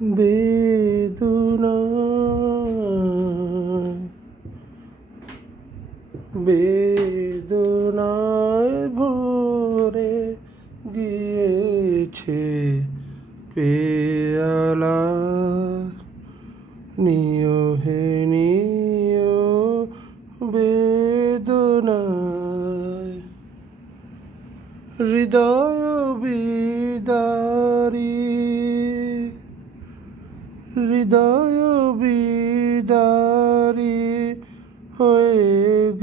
বেদনা বেদনায় ভরে গিয়েছে পেয়ালা। নিও হে নিও বেদনায় হৃদয় বিদারী হৃদয় বিদারী হয়ে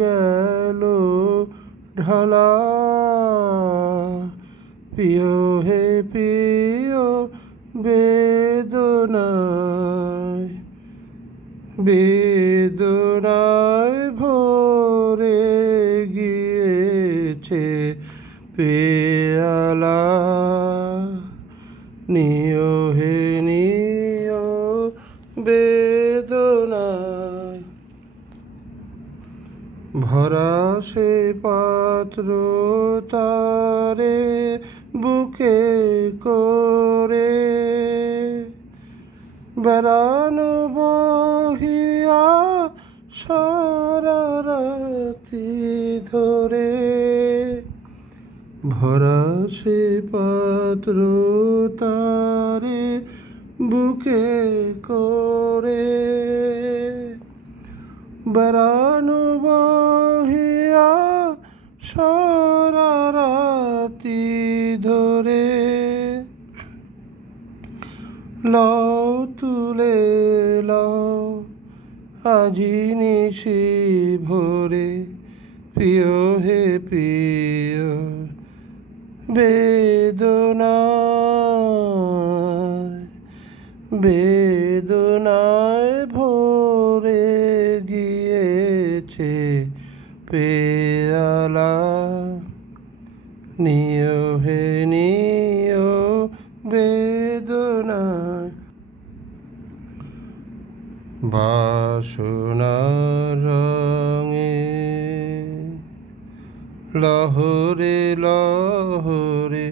গেল ঢালা। প্রিয় হে প্রিয় বেদনায় বেদনায় ভরে গিয়েছে পেয়ালা। নিও হে নিও বেদনায় ভরা সে পাত্র তারে বুকে করে বেড়ানো বহিয়া সারা রাতি ধরে। ভরা সে পাত্র তারে বুকে করে বেড়ানো বহিয়া সারা রাতি ধরে। লও তুলে লও আজি নিশি ভোরে প্রিয় হে প্রিয় বেদনায় বেদনায় ভরে গিয়েছে পেয়ালা। নিও হে নিও বেদনায় বাসনার রঙে লহরে লহরে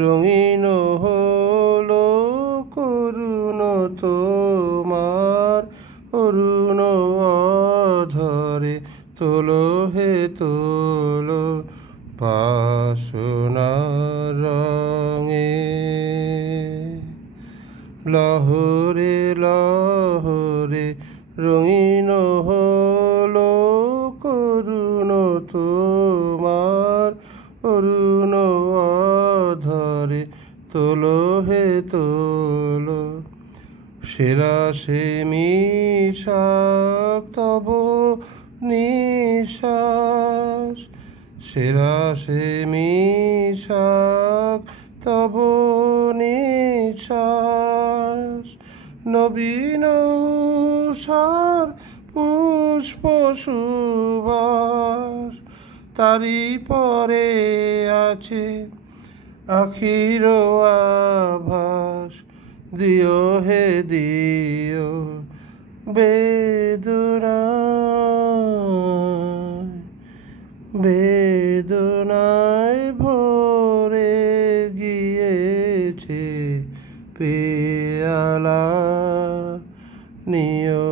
রঙিন হলো করুণ তোমার অরুণ অধরে। তোলো হে তোলো বাসনার রঙে লহরে লহরে রঙিন হলো করুণ তোমার অরুণ অধরে। তোলো হে তোলো সেরা সে মিশাক তব নিশ্বাস। সেরা সে মিশাক তব নিশ্বাস। নবীন উষার পুষ্প সুবাস তারি পরে আছে আখির আভাস। দিও হে দিও বেদনায় বেদনায় ভরে গিয়েছে পেয়ালা। নিও